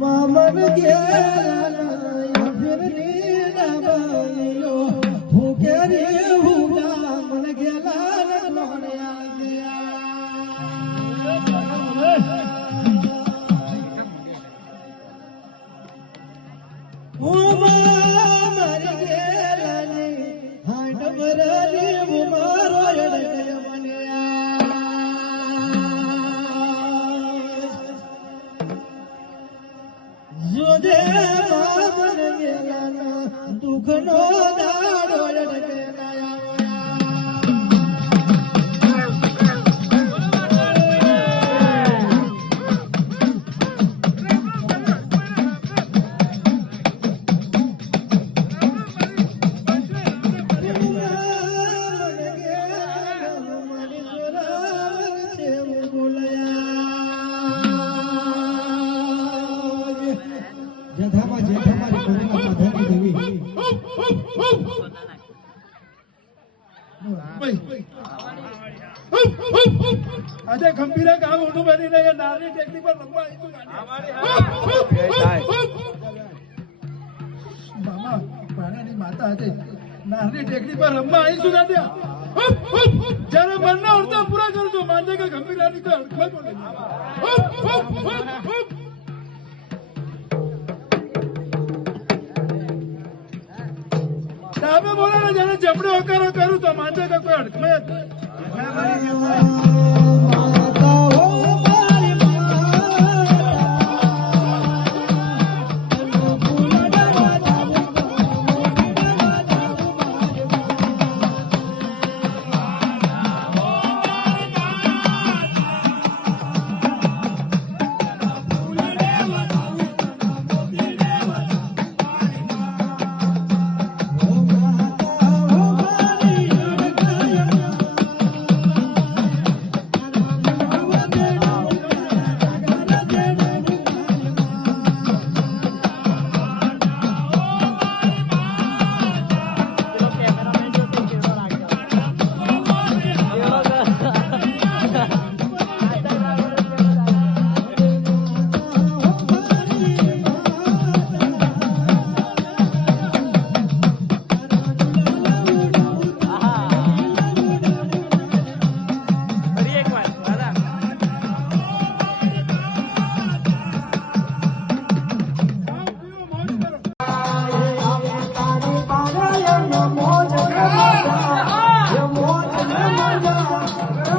મામન ગયા ફિરની નબલિયો ભૂકે રે હુડા મન ગેલા લોણ્યા ગયા ઓ મામર ગેલા ને હાડ મરલી ઉમારો એડકે જોદે મામન ગેલાના દુખનો દાડો લડકે આજે ગંભીરા ગામ ઊંધું બનીને નારની ટેકરી પર રમવા આવીશું મામા પાણાની માતા હતી નારની ટેકરી પર રમવા આવીશું દાદા જયારે મનના અડધા પૂરા કરજો માનજે કે ગંભીરાની તો અડખો બોલે ડાબે બોલે ને જયારે જમડો હકારો કરું તો માનજે કે કોઈ અડખમે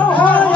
Oh